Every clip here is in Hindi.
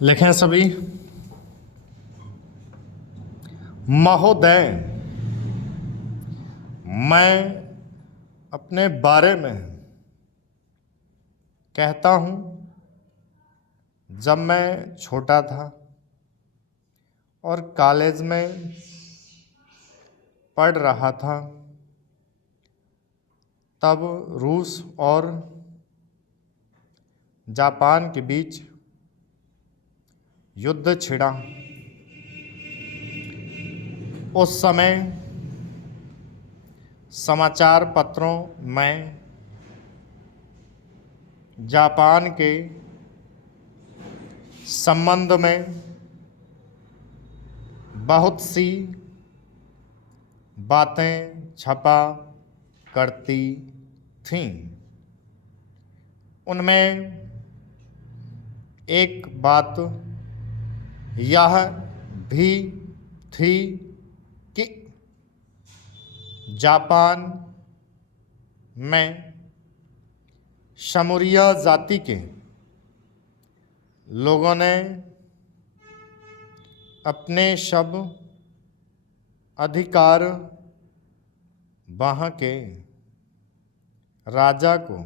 लिखें सभी। महोदय, मैं अपने बारे में कहता हूँ। जब मैं छोटा था और कॉलेज में पढ़ रहा था, तब रूस और जापान के बीच युद्ध छिड़ा। उस समय समाचार पत्रों में जापान के संबंध में बहुत सी बातें छपा करती थीं। उनमें एक बात यह भी थी कि जापान में शमुरिया जाति के लोगों ने अपने सब अधिकार वहाँ के राजा को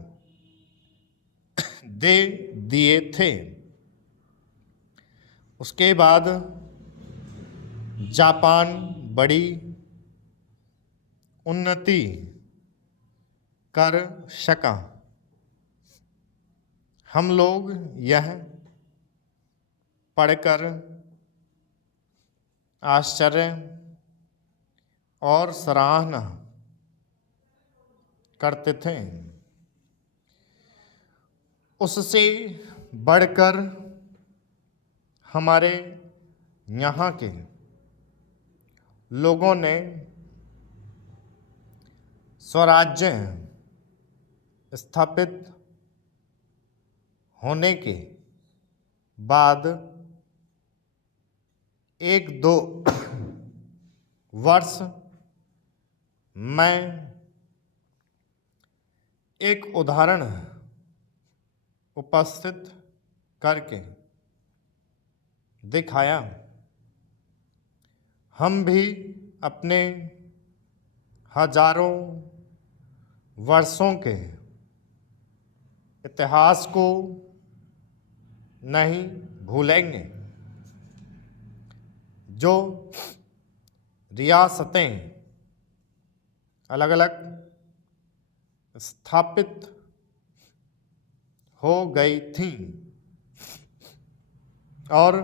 दे दिए थे। उसके बाद जापान बड़ी उन्नति कर सका। हम लोग यह पढ़कर आश्चर्य और सराहना करते थे। उससे बढ़कर हमारे यहाँ के लोगों ने स्वराज्य स्थापित होने के बाद एक दो वर्ष में एक उदाहरण उपस्थित करके दिखाया। हम भी अपने हजारों वर्षों के इतिहास को नहीं भूलेंगे। जो रियासतें अलग अलग स्थापित हो गई थीं और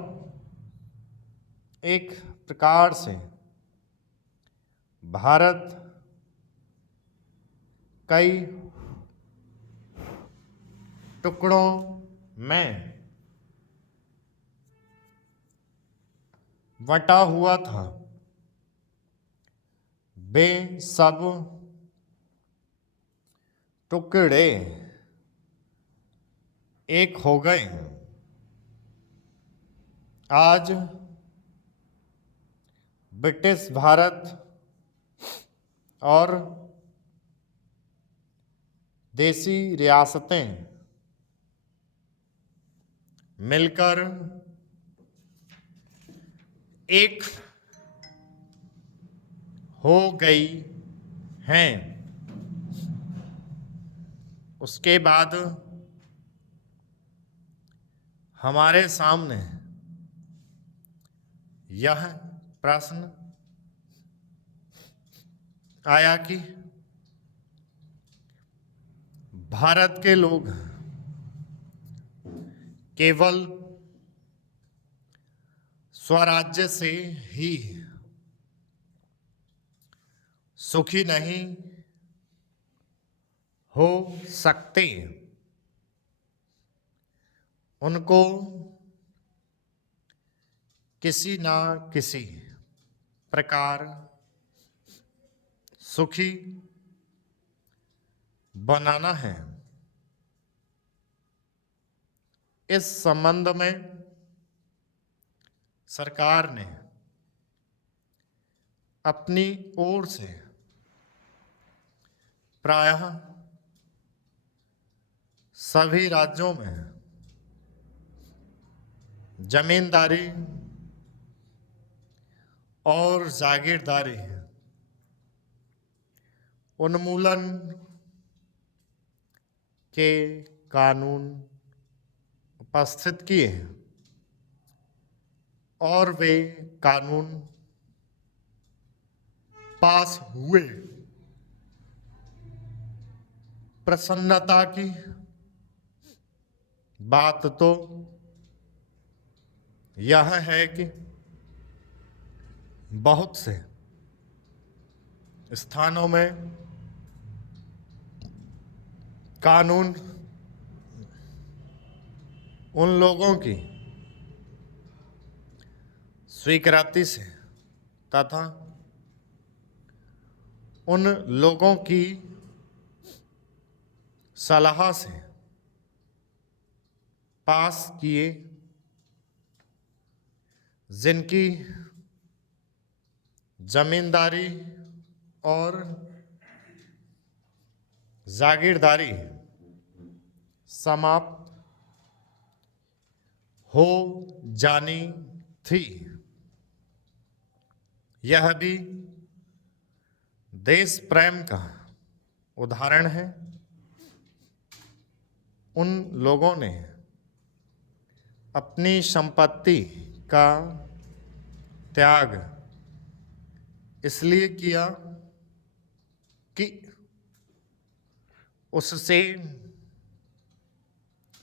एक प्रकार से भारत कई टुकड़ों में बटा हुआ था। वे सब टुकड़े एक हो गए। आज ब्रिटिश भारत और देसी रियासतें मिलकर एक हो गई हैं। उसके बाद हमारे सामने यह प्रश्न आया कि भारत के लोग केवल स्वराज्य से ही सुखी नहीं हो सकते। उनको किसी न किसी प्रकार सुखी बनाना है। इस संबंध में सरकार ने अपनी ओर से प्रायः सभी राज्यों में जमींदारी और जागीरदारी उन्मूलन के कानून उपस्थित किए हैं और वे कानून पास हुए। प्रसन्नता की बात तो यह है कि बहुत से स्थानों में कानून उन लोगों की स्वीकृति से तथा उन लोगों की सलाह से पास किए जिनकी जमींदारी और जागीरदारी समाप्त हो जानी थी। यह भी देश प्रेम का उदाहरण है। उन लोगों ने अपनी संपत्ति का त्याग इसलिए किया कि उससे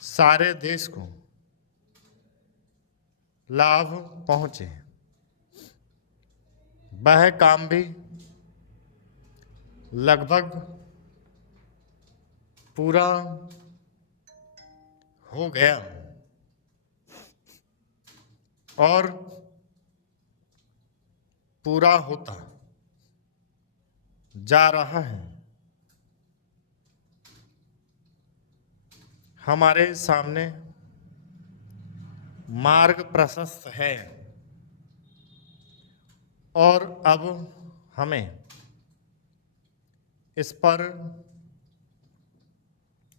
सारे देश को लाभ पहुंचे। वह काम भी लगभग पूरा हो गया और पूरा होता जा रहा है। हमारे सामने मार्ग प्रशस्त है और अब हमें इस पर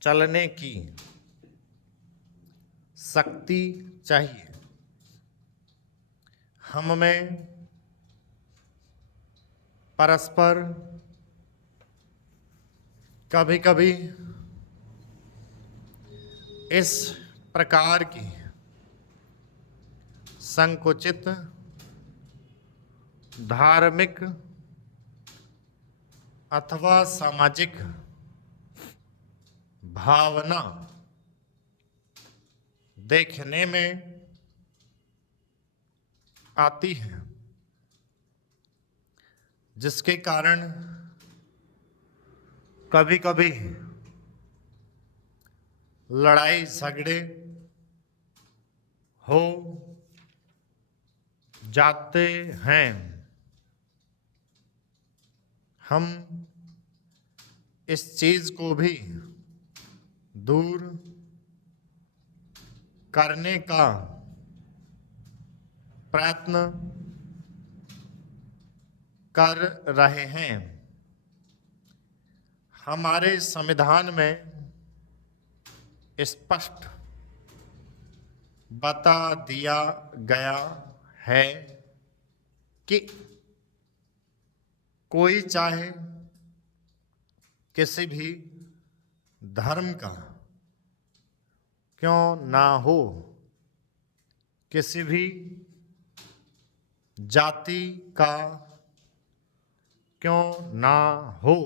चलने की शक्ति चाहिए। हम में परस्पर कभी कभी इस प्रकार की संकुचित धार्मिक अथवा सामाजिक भावना देखने में आती है, जिसके कारण कभी कभी लड़ाई झगड़े हो जाते हैं। हम इस चीज को भी दूर करने का प्रयत्न कर रहे हैं। हमारे संविधान में स्पष्ट बता दिया गया है कि कोई चाहे किसी भी धर्म का क्यों ना हो, किसी भी जाति का क्यों ना हो,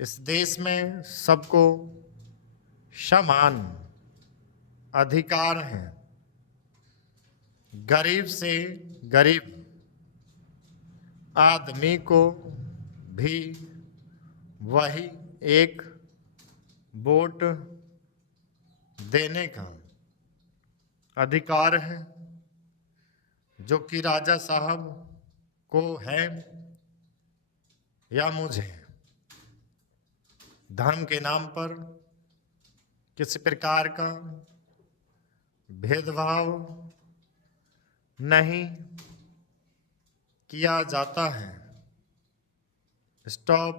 इस देश में सबको समान अधिकार हैं। गरीब से गरीब आदमी को भी वही एक वोट देने का अधिकार है जो कि राजा साहब को है या मुझे। धर्म के नाम पर किसी प्रकार का भेदभाव नहीं किया जाता है। स्टॉप